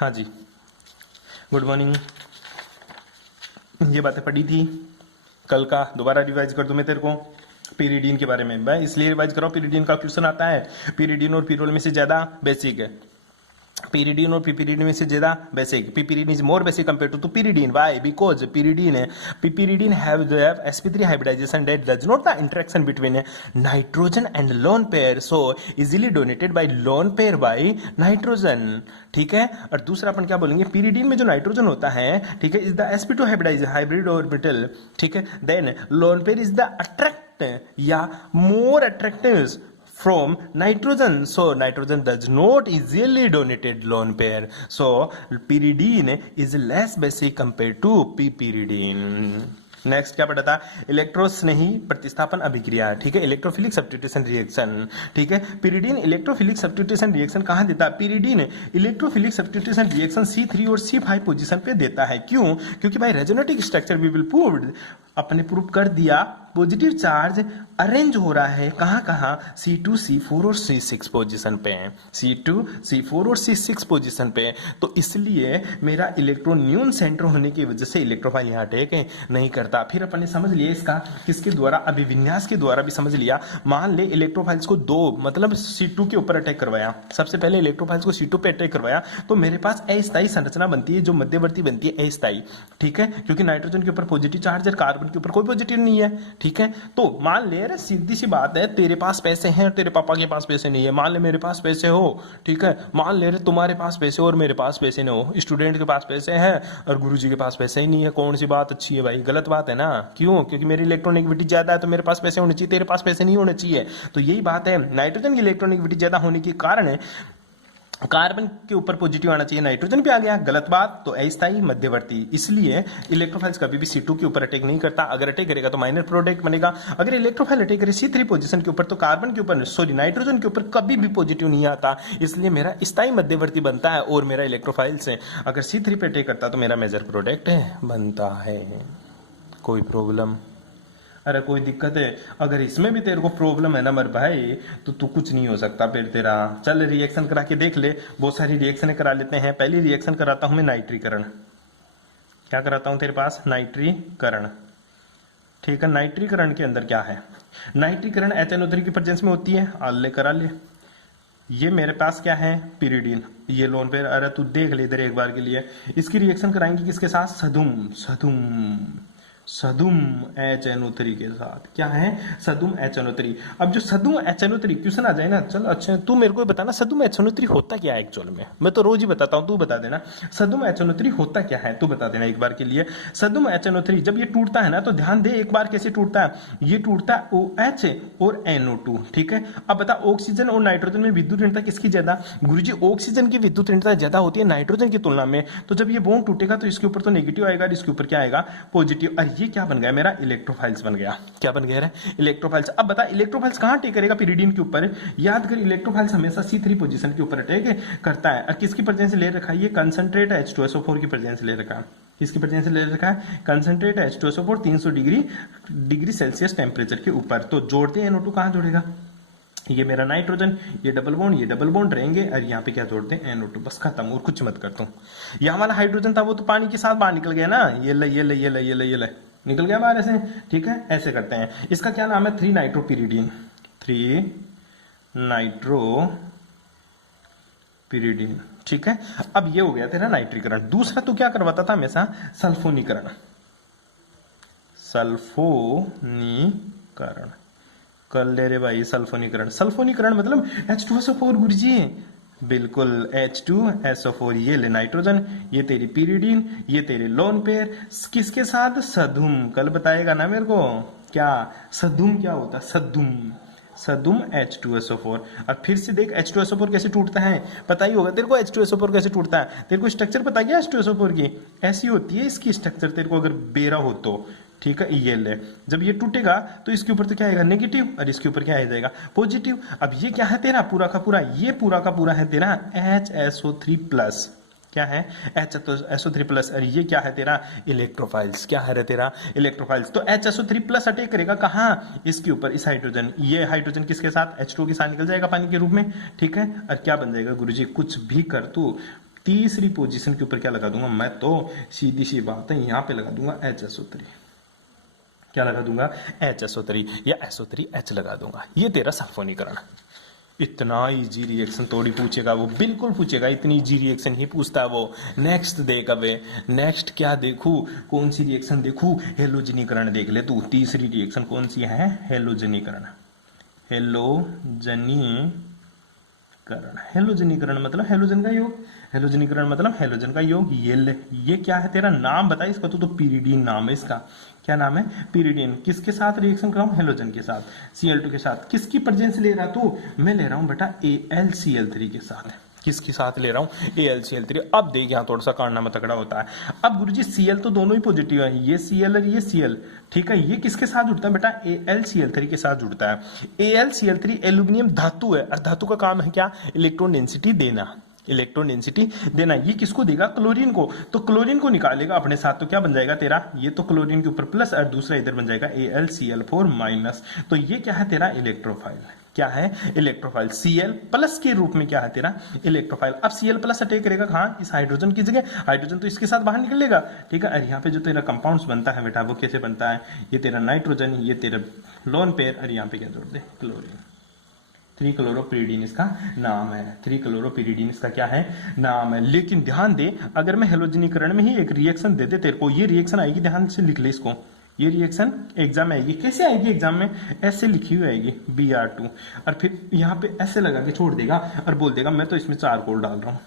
हाँ जी, good morning. ये बातें पढ़ी थी कल का, दोबारा रिवाइज कर दूं मैं तेरे को पीरियडिन के बारे में। मैं इसलिए रिवाइज कर रहा हूँ, पीरियडिन का क्वेश्चन आता है। पीरियडिन और पीरोल में से ज्यादा बेसिक है। पीरियडिन और पिपीरिडिन में से ज्यादा basic. Piperidine is more basic compare to pyridine. Why? Because piperidine have the sp3 hybridization that does not the interaction between nitrogen and lone pair, so easily donated by lone pair by nitrogen। ठीक है। और दूसरा अपन क्या बोलेंगे, pyridine में जो nitrogen होता है, ठीक है, is the sp2 hybrid orbital. ठीक है। Then lone pair is the attract या more attractive from nitrogen, so nitrogen does not easily donated lone pair, so pyridine is less basic compared to pyridine। Next क्या पढ़ा था, इलेक्ट्रोस्नेही प्रतिस्थापन अभिक्रिया। ठीक है, इलेक्ट्रोफिलिक सब्स्टिट्यूशन रिएक्शन। ठीक है, pyridine इलेक्ट्रोफिलिक सब्स्टिट्यूशन रिएक्शन कहां देता है, pyridine electrophilic substitution reaction C3 और C5 पोजीशन पे देता है। क्यों? क्योंकि भाई रेजोनेटिक स्ट्रक्चर वी विल प्रूव, अपने प्रूव कर दिया, पॉजिटिव चार्ज अरेंज हो रहा है कहां कहां, C2 C4 और C6 पोजीशन पे है, C2 C4 और C6 पोजीशन पे। तो इसलिए मेरा इलेक्ट्रॉन न्यून सेंटर होने की वजह से इलेक्ट्रोफाइल यहां अटैक नहीं करता। फिर अपन ने समझ लिया इसका किसके द्वारा, अभिविन्यास के द्वारा भी समझ लिया। मान ले इलेक्ट्रोफाइल्स को दो, मतलब C2 के ऊपर अटैक करवाया, सबसे पहले इलेक्ट्रोफाइल्स को C2 पे अटैक करवाया, तो मेरे पास अस्थायी संरचना बनती है, जो मध्यवर्ती बनती है अस्थायी। ठीक है, क्योंकि नाइट्रोजन के ऊपर पॉजिटिव चार्ज है, कार्बन के ऊपर कोई पॉजिटिव नहीं है। ठीक है, तो मान ले, अरे सीधी सी बात है, तेरे पास पैसे हैं और तेरे पापा के पास पैसे नहीं है। मान ले मेरे पास पैसे हो, ठीक है, मान ले तुम्हारे पास पैसे और मेरे पास पैसे नहीं हो, स्टूडेंट के पास पैसे हैं और गुरुजी के पास पैसे ही नहीं है। कौन सी बात अच्छी है भाई? गलत बात है ना। क्यों? क्योंकि मेरी इलेक्ट्रॉनिक ज्यादा है तो मेरे पास पैसे होने चाहिए, तेरे पास पैसे नहीं होने चाहिए। तो यही बात है, नाइट्रोजन की इलेक्ट्रॉनिक ज्यादा होने के कारण कार्बन के ऊपर पॉजिटिव आना चाहिए, नाइट्रोजन पे आ गया, गलत बात। तो अस्थायी मध्यवर्ती, इसलिए इलेक्ट्रोफाइल्स कभी भी C2 के ऊपर अटैक नहीं करता। अगर अटैक करेगा तो माइनर प्रोडक्ट बनेगा। अगर इलेक्ट्रोफाइल अटैक करे C3 पोजीशन के ऊपर, तो कार्बन के ऊपर, सॉरी, नाइट्रोजन के ऊपर कभी भी पॉजिटिव नहीं आता। इसलिए मेरा स्थायी मध्यवर्ती बनता है और मेरा इलेक्ट्रोफाइल से अगर C3 पे अटैक करता तो मेरा मेजर प्रोडक्ट बनता है। कोई प्रॉब्लम? अरे कोई दिक्कत है? अगर इसमें भी तेरे को प्रॉब्लम है ना मेरे भाई, तो तू कुछ नहीं हो सकता फिर तेरा। चल रिएक्शन करा के देख ले, बहुत सारी रिएक्शन करा लेते हैं। पहली रिएक्शन कराता हूं मैं नाइट्रीकरण। क्या कराता हूं तेरे पास? नाइट्रीकरण। ठीक है, नाइट्रीकरण के अंदर क्या है, नाइट्रीकरण HNO3 की प्रेजेंस में होती है। आल ले करा ले। ये मेरे पास क्या है, pyridine, ये लोन पेयर। अरे तू देख ले इधर एक बार के लिए। इसकी रिएक्शन कराएंगे किसके साथ? सदुम HNO3 के साथ। क्या है? सदुम HNO3। अब जो सदुम HNO3 क्वेश्चन आ जाए ना, चल अच्छा तू मेरे को बताना सदुम HNO3 होता क्या है एक्चुअल में। मैं तो रोज ही बताता हूं, तू बता देना सदुम HNO3 होता क्या है, तू बता देना एक बार के लिए। सदुम HNO3 जब ये टूटता है ना, तो ध्यान दे एक बार कैसे टूटता है। ये टूटता है OH और NO2। ठीक है, अब बता ऑक्सीजन और नाइट्रोजन में विद्युत ऋणता किसकी ज्यादा? गुरुजी ऑक्सीजन की विद्युत ऋणता ज्यादा होती है नाइट्रोजन की तुलना में। तो जब ये बॉन्ड टूटेगा तो इसके ऊपर तो नेगेटिव आएगा और इसके ऊपर क्या आएगा? पॉजिटिव। और ये क्या बन गया मेरा? इलेक्ट्रोफाइल्स बन गया। क्या बन गया? इलेक्ट्रोफाइल्स। अब बता इलेक्ट्रोफाइल्स कहां अटैक करेगा? pyridine के ऊपर। याद कर, इलेक्ट्रोफाइल्स हमेशा C3 पोजीशन के ऊपर अटैक करता है। और किसकी प्रेजेंस ले रखा है? ये कंसंट्रेट H2SO4 की प्रेजेंस ले रखा है। किसकी प्रेजेंस ले रखा है? Concentrate H2SO4 300 degree Celsius temperature के ऊपर। तो जोड़ते हैं NO2, कहां जोड़ेगा? ये मेरा नाइट्रोजन, ये डबल बॉन्ड रहेंगे और यहाँ पे क्या जोड़ते हैं? NO2। बस खत्म, और कुछ मत करता हूं। यहाँ वाला हाइड्रोजन था वो तो पानी के साथ बाहर निकल गया ना, ये ले निकल गया बाहर ऐसे। ठीक है, ऐसे करते हैं। इसका क्या नाम है? 3 नाइट्रोपिरिडीन। 3 नाइट्रोपिरिडीन। ठीक है, अब ये हो गया तेरा नाइट्रीकरण। दूसरा तो क्या करवाता था हमेशा? सल्फोनीकरण। कर ले रे भाई सल्फोनीकरण। सल्फोनीकरण मतलब H2SO4 गुरुजी, बिल्कुल H2SO4। ये ले नाइट्रोजन, ये तेरी pyridine, ये तेरे लोन पेयर, किसके साथ? सदुम। कल बताएगा ना मेरे को क्या सदुम क्या होता है? सदुम H2SO4। और फिर से देख H2SO4 कैसे टूटता है, पता ही होगा तेरे को। H2SO4 कैसे टूटता है? तेरे को स्ट्रक्चर पता है H2SO4 की? ऐसी होती है इसकी स्ट्रक्चर, तेरे को अगर बेरा हो तो। ठीक है, ये ले, जब ये टूटेगा तो इसके ऊपर तो क्या आएगा? नेगेटिव, और इसके ऊपर क्या आ जाएगा? पॉजिटिव। अब ये क्या है तेरा? पूरा का पूरा, ये पूरा का पूरा है तेरा HSO3+। क्या है? HSO3+। और ये क्या है तेरा? इलेक्ट्रोफाइल्स। क्या है रे तेरा? इलेक्ट्रोफाइल्स। तो HSO3+ अटैक करेगा कहाँ? इसके ऊपर, इस हाइड्रोजन। ये हाइड्रोजन किसके साथ? H2 के साथ निकल जाएगा पानी के रूप में। ठीक है, और क्या बन जाएगा गुरुजी? कुछ भी कर तू, तीसरी पोजीशन के ऊपर क्या लगा दूंगा मैं, तो सीधी सी बात है, यहां पे लगा दूंगा HSO3। क्या लगा दूंगा, HSO3 या SO3H लगा दूंगा। ये तेरा सल्फोनीकरण। इतना इजी रिएक्शन थोड़ी पूछेगा वो, बिल्कुल पूछेगा, इतनी इजी रिएक्शन ही पूछता है वो। नेक्स्ट देख, अबे नेक्स्ट क्या देखूं, कौन सी रिएक्शन देखूं, हेलोजनीकरण देख ले तू। तीसरी रिएक्शन कौन सी है, हेलोजनीकरण। हेलोजनीकरण मतलब हेलोजन का योग, हेलोजनीकरण मतलब हेलोजन का योग। ये क्या है, तेरा नाम बता इसका, तो पिरिडीन नाम है इसका। क्या नाम है, पिरिडीन। किसके साथ रिएक्शन कर रहा हूं, हेलोजन के साथ, Cl2 के साथ। किसकी प्रेजेंस ले रहा तू, मैं ले रहा हूं बेटा AlCl3 के साथ। किसके साथ ले रहा हूं, AlCl3। अब देख यहां थोड़ा सा कारनामा तगड़ा होता है। अब गुरुजी Cl तो दोनों ही पॉजिटिव है, ये Cl और ये Cl, ठीक है। ये किसके साथ जुड़ता है बेटा, AlCl3 के साथ जुड़ता है। AlCl3 एल्यूमिनियम धातु है, और धातु का काम है क्या, इलेक्ट्रॉन डेंसिटी देना, इलेक्ट्रॉन डेंसिटी देना। ये किसको देगा, क्लोरीन को। तो क्लोरीन को निकालेगा अपने साथ, तो क्या बन जाएगा तेरा, ये तो क्लोरीन के ऊपर प्लस और दूसरा इधर बन जाएगा AlCl4 माइनस। तो ये क्या है तेरा इलेक्ट्रोफाइल, क्या है इलेक्ट्रोफाइल। Cl प्लस के रूप में क्या है तेरा इलेक्ट्रोफाइल। अब Cl प्लस अटैक करेगा कहां, इस हाइड्रोजन की जगह, हाइड्रोजन तो इसके साथ बाहर निकलेगा, ठीक है। और यहाँ पे जो तेरा कंपाउंड्स बनता है बेटा, वो कैसे बनता है, ये तेरा नाइट्रोजन, ये तेरा लोन पेयर, और यहाँ पे क्या जोड़ दे, क्लोरीन। 3-क्लोरोपिरिडीन इसका नाम है, 3-क्लोरोपिरिडीन इसका क्या है, नाम है। लेकिन ध्यान दे, अगर मैं हेलोजनीकरण में ही एक रिएक्शन दे दे तेरे को, ये रिएक्शन आएगी, ध्यान से लिख ले इसको, ये रिएक्शन एग्जाम में आएगी। कैसे आएगी एग्जाम में, ऐसे लिखी हुई आएगी Br2, और फिर यहाँ पे ऐसे लगा के छोड़ देगा और बोल देगा मैं तो इसमें चारकोल डाल रहा हूँ।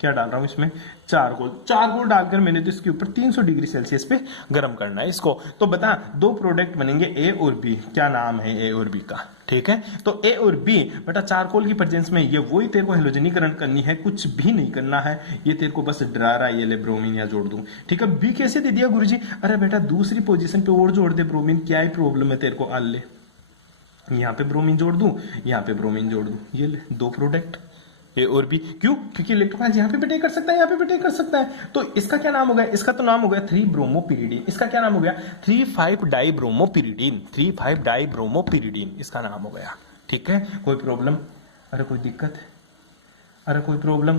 क्या डाल रहा हूं इसमें, चारकोल डालकर मैंने तो इसके ऊपर 300 डिग्री सेल्सियस पे गर्म करना है इसको। तो बता, दो प्रोडक्ट बनेंगे ए और बी। क्या नाम है ए और बी का, ठीक है। तो ए और बी बेटा चारकोल की प्रेजेंस में, ये वही तेरे को हेलोजनीकरण करनी है, कुछ भी नहीं करना है। ये तेरे को बस डरा रहा है, ये ले ब्रोमीन या जोड़ दूं, ठीक है। बी कैसे दे दिया गुरुजी, अरे बेटा दूसरी पोजीशन पे और जोड़ दे ब्रोमीन, क्या ही प्रॉब्लम है तेरे को, आ ले यहाँ पे ब्रोमीन जोड़ दूं, यहाँ पे ब्रोमीन जोड़ दूं, ये ले दो प्रोडक्ट ए और बी। क्यों, क्योंकि इलेक्ट्रोफाइल यहाँ पे भी अटैक कर सकता है, यहाँ पे भी अटैक कर सकता है। तो इसका क्या नाम हो गया, इसका तो नाम हो गया 3-ब्रोमोपिरिडीन। इसका क्या नाम हो गया, 3,5-डाइब्रोमोपिरिडीन, 3,5-डाइब्रोमोपिरिडीन इसका नाम हो गया, ठीक है। कोई प्रॉब्लम, अरे कोई दिक्कत, अरे कोई प्रॉब्लम।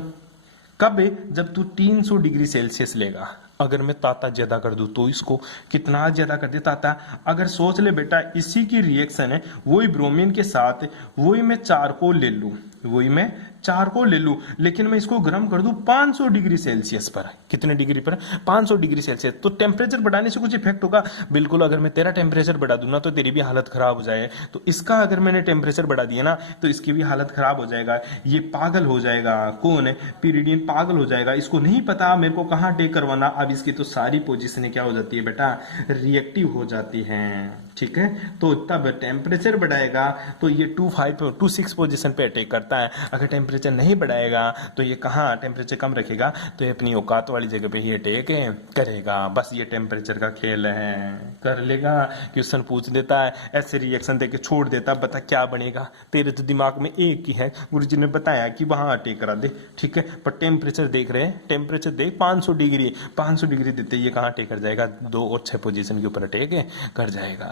कब, जब तू 300 डिग्री सेल्सियस लेगा। अगर मैं ताता ज्यादा कर दूं तो इसको कितना ज्यादा कर दे ताता, अगर सोच ले बेटा इसी की रिएक्शन है, वही ब्रोमीन के साथ वही मैं चारकोल ले लूं, वही मैं चारकोल ले लूं, लेकिन मैं इसको गर्म कर दूं 500 डिग्री सेल्सियस पर। कितने डिग्री पर, 500 डिग्री सेल्सियस। तो टेम्परेचर बढ़ाने से कुछ इफेक्ट होगा, बिल्कुल। अगर मैं तेरा टेम्परेचर बढ़ा दूं ना तो तेरी भी हालत खराब हो जाए। तो इसका अगर मैंने टेम्परेचर बढ़ा दिया ना तो इसकी भी हालत खराब हो जाएगा, ये पागल हो जाएगा। कौन है, पिरिडीन पागल हो जाएगा। इसको नहीं पता मेरे को कहाँ टेक करवाना। अब इसकी तो सारी पोजीशनें क्या हो जाती है बेटा, रिएक्टिव हो जाती हैं, ठीक है। तो तब टेम्परेचर बढ़ाएगा तो ये 2.5-2.6 पोजीशन पे अटैक करता है। अगर टेम्परेचर नहीं बढ़ाएगा तो ये कहाँ टेम्परेचर कम रखेगा, तो ये अपनी औकात वाली जगह पे ही अटैक करेगा। बस ये टेम्परेचर का खेल है, कर लेगा। क्वेश्चन पूछ देता है, ऐसे रिएक्शन देके छोड़ देता, बता क्या बनेगा। तेरे तो दिमाग में एक ही है, गुरुजी ने बताया कि वहां अटैक करा दे, ठीक है। पर टेम्परेचर देख रहे हैं, टेम्परेचर देख 500 डिग्री, 500 डिग्री देते ये कहाँ अटैक कर जाएगा, 2 और 6 पोजीशन के ऊपर अटैक कर जाएगा।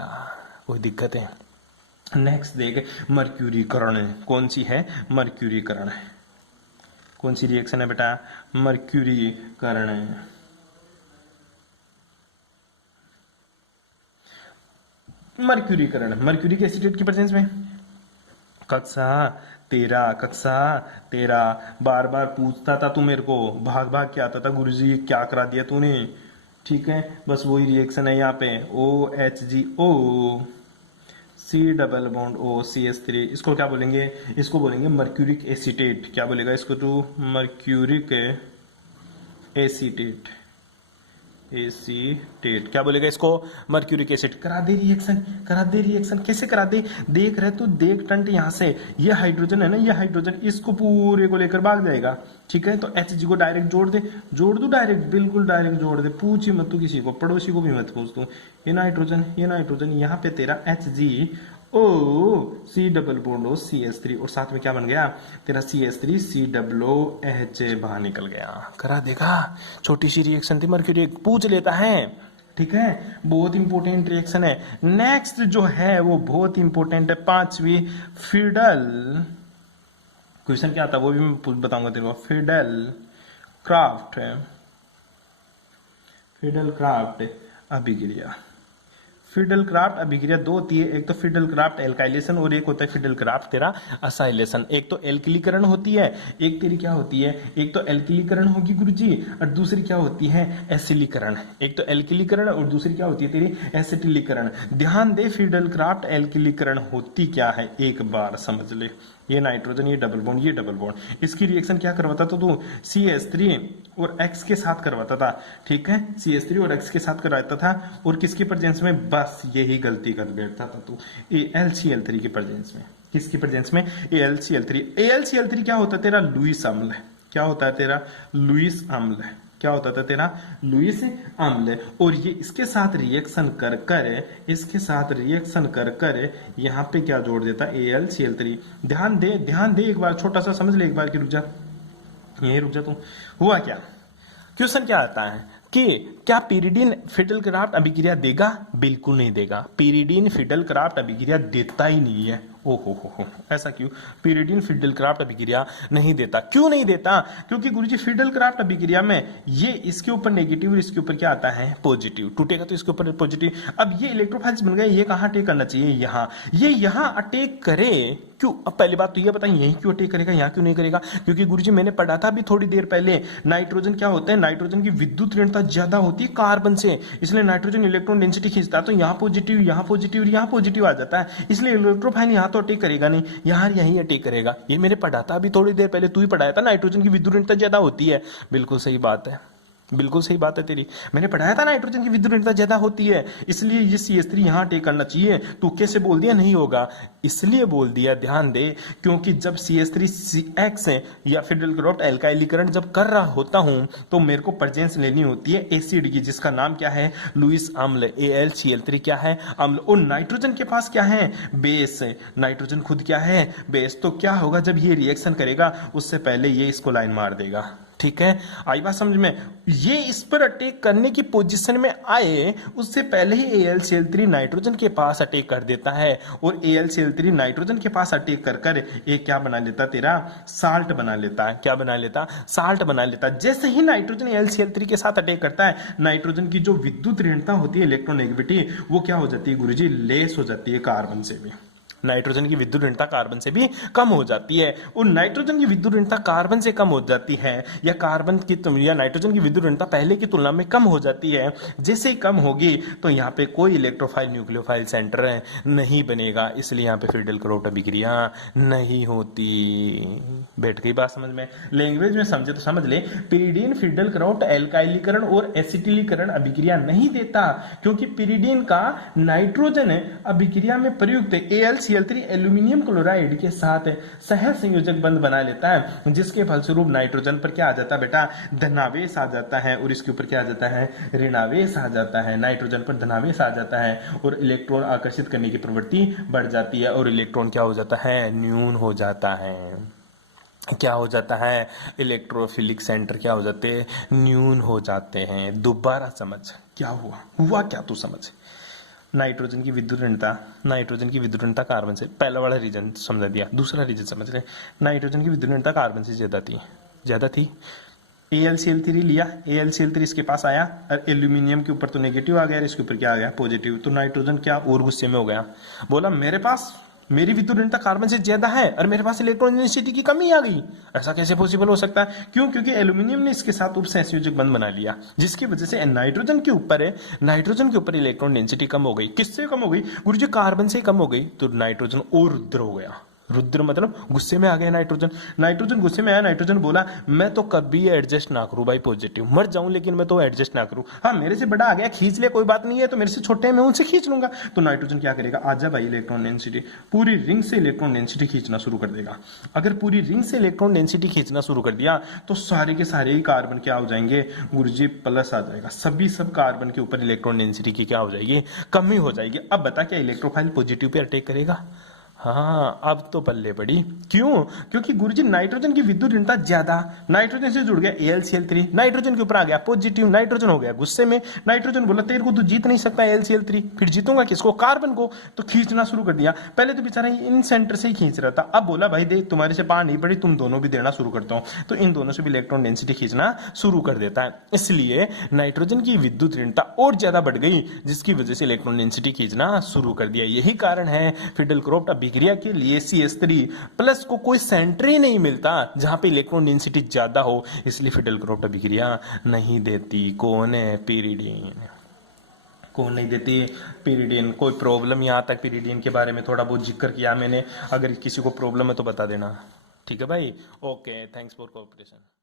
कोई दिक्कत है। नेक्स्ट देख, मर्क्यूरीकरण कौन सी है, मर्क्यूरीकरण है। कौन सी रिएक्शन है बेटा, मर्क्यूरीकरण। मर्क्यूरीकरण, मर्क्यूरिक एसिड की प्रेजेंस में। कक्षा तेरा बार बार पूछता था तू मेरे को, भाग भाग के आता था, गुरुजी क्या करा दिया तूने, ठीक है। बस वही रिएक्शन है यहाँ पे, OHGO C++O इसको क्या बोलेंगे, इसको बोलेंगे मर्क्यूरिक एसीटेट। क्या बोलेगा इसको तू, मर्क्यूरिक एसीटेट, क्या बोलेगा इसको, मर्क्यूरिक एसिड। करा दे रिएक्शन, कैसे करा दे, देख रहे तू, देख टंट यहाँ से, ये हाइड्रोजन है ना, ये हाइड्रोजन इसको पूरे को लेकर भाग जाएगा, ठीक है। तो HG को डायरेक्ट जोड़ दू डायरेक्ट, बिल्कुल डायरेक्ट जोड़ दे, पूछ ही मत तू किसी को, पड़ोसी को भी मत पूछ तू। ये नाइट्रोजन, यहाँ पे तेरा HgO C++O CH3, और साथ में क्या बन गया तेरा CH3 COOH बाहर निकल गया। करा देगा, छोटी सी रिएक्शन थी, मर्क्यूरी पूछ लेता है, ठीक है। बहुत इंपॉर्टेंट रिएक्शन है। नेक्स्ट जो है वो बहुत इंपॉर्टेंट है, 5वीं, फिडल। क्वेश्चन क्या आता है वो भी मैं बताऊंगा तेरे को। फिडल क्राफ्ट फिडल क्राफ्ट अभिक्रिया। फिडल क्राफ्ट अभिक्रिया दो होती है, एक तो फिडल क्राफ्ट एल्काइलेशन और एक होता है फिडल क्राफ्ट तेरा असाइलेशन। एक तो एल्किलीकरण होती है, एक तेरी क्या होती है, एक तो एल्किलीकरण होगी गुरुजी और दूसरी क्या होती है एसिलीकरण। एक तो एल्किलीकरण और दूसरी क्या होती है तेरी एसिटिलीकरण। ध्यान दे फिडल क्राफ्ट एल्किलीकरण होती क्या है एक बार समझ ले। ये नाइट्रोजन, ये डबल बॉन्ड, ये डबल बॉन्ड, इसकी रिएक्शन क्या करवाता था तू CH3 और X के साथ करवाता था, ठीक है, CH3 और X के साथ करवाता था और किसके प्रेजेंस में, बस यही गलती कर बैठता था तू AlCl3 के प्रेजेंस में। किसकी प्रेजेंस में, AlCl3। AlCl3 क्या होता है तेरा लुईस अम्ल, क्या होता है तेरा लुईस अम्ल, क्या होता था तेरा लुईस अम्ल। और ये इसके साथ रिएक्शन कर कर, इसके साथ रिएक्शन कर कर यहाँ पे क्या जोड़ देता AlCl3। ध्यान दे एक बार, छोटा सा समझ ले एक बार की, रुक जा यही रुक जा तू। हुआ क्या, क्वेश्चन क्या आता है कि क्या पिरिडीन फिडल क्राफ्ट अभिक्रिया देगा, बिल्कुल नहीं देगा। पिरिडीन फिडल क्राफ्ट अभिक्रिया देता ही नहीं है। ओहो हो, ऐसा क्यों, पिरिडीन फिडल क्राफ्ट अभिक्रिया नहीं देता, क्यों नहीं देता, क्योंकि गुरुजी फिडल क्राफ्ट अभिक्रिया में ये इसके ऊपर नेगेटिव और इसके ऊपर क्या आता है पॉजिटिव, टूटेगा तो इसके ऊपर पॉजिटिव। अब ये इलेक्ट्रोफाइल्स बन गए, ये कहां अटैक करना चाहिए, यहाँ, ये यहाँ अटैक करे क्यों। अब पहली बात तो ये बताइए यहीं क्यों अटैक करेगा, यहाँ क्यों नहीं करेगा, क्योंकि गुरुजी मैंने पढ़ा था अभी थोड़ी देर पहले, नाइट्रोजन क्या होता है, नाइट्रोजन की विद्युत ऋणता ज्यादा होती है कार्बन से, इसलिए नाइट्रोजन इलेक्ट्रॉन डेंसिटी खींचता है, तो यहाँ पॉजिटिव, यहाँ पॉजिटिव, यहाँ पॉजिटिव आ जाता है, इसलिए इलेक्ट्रोफाइल यहाँ तो अटैक करेगा नहीं, यहाँ यहीं अटैक करेगा। ये मैंने पढ़ा था अभी थोड़ी देर पहले, तू ही पढ़ाया था नाइट्रोजन की विद्युत ऋणता ज्यादा होती है। बिल्कुल सही बात है, बिल्कुल सही बात है तेरी, मैंने पढ़ाया था नाइट्रोजन की विद्युत ऋणता ज्यादा होती है, इसलिए ये CH3 यहां अटैक करना चाहिए। तू कैसे बोल दिया नहीं होगा, इसलिए बोल दिया, ध्यान दे, क्योंकि जब CH3CX या फिडल क्राफ्ट एल्काइलीकरण जब कर रहा होता हूं तो मेरे को प्रेजेंस लेनी होती है एसिड की, जिसका नाम क्या है लुईस अम्ल, AlCl3 क्या है अम्ल, और नाइट्रोजन के पास क्या है बेस, नाइट्रोजन खुद क्या है बेस। तो क्या होगा जब ये रिएक्शन करेगा उससे पहले ये इसको लाइन मार देगा, ठीक है, आई बात समझ में। ये इस पर अटैक करने की पोजीशन में आए उससे पहले ही AlCl3 नाइट्रोजन के पास अटैक कर देता है, और AlCl3 नाइट्रोजन के पास अटैक कर कर एक क्या बना लेता तेरा साल्ट बना लेता है, क्या बना लेता साल्ट बना लेता। जैसे ही नाइट्रोजन AlCl3 के साथ अटैक करता है, नाइट्रोजन की जो विद्युत ऋणता होती है इलेक्ट्रोनेगेटिविटी, वो क्या हो जाती है गुरुजी लेस हो जाती है कार्बन से भी, नाइट्रोजन की विद्युत ऋणता कार्बन से भी कम हो जाती है। और नाइट्रोजन की विद्युत ऋणता कार्बन से कम हो जाती है, या कार्बन की या नाइट्रोजन की विद्युत ऋणता पहले की तुलना में कम हो जाती है। जैसे ही कम होगी तो यहाँ पे कोई इलेक्ट्रोफाइल न्यूक्लियोफाइल सेंटर नहीं बनेगा, इसलिए यहाँ पे फिडल क्राफ्ट अभिक्रिया नहीं होती। बैठ गई बात समझ में, लैंग्वेज में समझे तो समझ ले। पिरिडीन फिडल क्राफ्ट एल्काइलीकरण और एसिटिलीकरण अभिक्रिया नहीं देता, क्योंकि पिरिडीन का नाइट्रोजन अभिक्रिया में प्रयुक्त AlCl3 एल्यूमिनियम क्लोराइड के साथ सह संयोजक बंध बना लेता है, जिसके फलस्वरूप नाइट्रोजन पर क्या आ जाता है बेटा धनावेश आ जाता है, और इसके ऊपर क्या आ जाता है ऋणावेश आ जाता है। नाइट्रोजन पर धनावेश आ जाता है और इलेक्ट्रॉन आकर्षित करने की प्रवृत्ति बढ़ जाती है, और इलेक्ट्रॉन क्या हो जाता है न्यून हो जाता है, क्या हो जाता है इलेक्ट्रोफिलिक सेंटर क्या हो जाते हैं न्यून हो जाते हैं। दोबारा समझ क्या हुआ क्या तू समझ। नाइट्रोजन की विद्युत ऋणता, नाइट्रोजन की विद्युत ऋणता कार्बन से, पहला वाला रीजन समझ दिया। दूसरा रीजन समझ ले, नाइट्रोजन की विद्युत ऋणता कार्बन से ज्यादा थी। AlCl3 लिया, AlCl3 इसके पास आया और एल्यूमिनियम के ऊपर तो नेगेटिव आ गया, इसके ऊपर क्या आ गया पॉजिटिव। तो नाइट्रोजन क्या और गुस्से में हो गया, बोला मेरे पास मेरी विद्युत ऋणता कार्बन से ज्यादा है और मेरे पास इलेक्ट्रॉन डेंसिटी की कमी आ गई। ऐसा कैसे पॉसिबल हो सकता है, क्यों, क्योंकि एल्यूमिनियम ने इसके साथ उपसंयोजक बंध बना लिया, जिसकी वजह से नाइट्रोजन के ऊपर इलेक्ट्रॉन डेंसिटी कम हो गई। किससे कम हो गई गुरुजी, कार्बन से कम हो गई, तो नाइट्रोजन और रुद्र हो गया। रुद्र मतलब गुस्से में आ गया नाइट्रोजन गुस्से में आया। नाइट्रोजन बोला मैं तो कभी एडजस्ट ना करूं भाई, पॉजिटिव मर जाऊं लेकिन मैं तो एडजस्ट ना करूं। हाँ मेरे से बड़ा आ गया खींच ले कोई बात नहीं है, तो मेरे से छोटे हैं मैं उनसे खींच लूंगा। तो नाइट्रोजन क्या करेगा, आजा भाई इलेक्ट्रॉन डेंसिटी, पूरी रिंग से इलेक्ट्रॉन डेंसिटी खींचना शुरू कर देगा। अगर पूरी रिंग से इलेक्ट्रॉन डेंसिटी खींचना शुरू कर दिया तो सारे के सारे ही कार्बन क्या हो जाएंगे गुरुजी प्लस आ जाएगा। सब कार्बन के ऊपर इलेक्ट्रॉन डेंसिटी की क्या हो जाएगी कमी हो जाएगी। अब बता क्या इलेक्ट्रोफाइल पॉजिटिव पे अटैक करेगा, हाँ अब तो पल्ले पड़ी। क्यों? क्योंकि गुरुजी नाइट्रोजन की विद्युत ऋणता ज्यादा, नाइट्रोजन से जुड़ गया AlCl3, नाइट्रोजन के ऊपर आ गया पॉजिटिव, नाइट्रोजन हो गया गुस्से में, नाइट्रोजन बोला तेरे को तो जीत नहीं सकता AlCl3, फिर जीतूंगा किसको? कार्बन को। तो खींचना शुरू कर दिया। पहले तो बेचारा इन सेंटर से ही खींच रहा था, अब बोला भाई देख तुम्हारे से पार नहीं पड़ी, तुम दोनों भी देना शुरू करता हूं, तो इन दोनों से भी इलेक्ट्रॉन डेंसिटी खींचना शुरू कर देता है। इसलिए नाइट्रोजन की विद्युत ऋणता और ज्यादा बढ़ गई, जिसकी वजह से इलेक्ट्रॉन डेंसिटी खींचना शुरू कर दिया। यही कारण है फिडल-क्रोफ्ट अभिक्रिया के लिए CH3 प्लस को कोई सेंटर ही नहीं मिलता जहां पे इलेक्ट्रॉन डेंसिटी ज्यादा हो, इसलिए फिडल-क्रोफ्ट अभिक्रिया नहीं देती। कौन है? पिरिडीन। कौन नहीं देती? पिरिडीन। कोई प्रॉब्लम? यहां तक पिरिडीन के बारे में थोड़ा बहुत जिक्र किया मैंने, अगर किसी को प्रॉब्लम है तो बता देना। ठीक है भाई, ओके, थैंक्स फॉर कोऑपरेशन।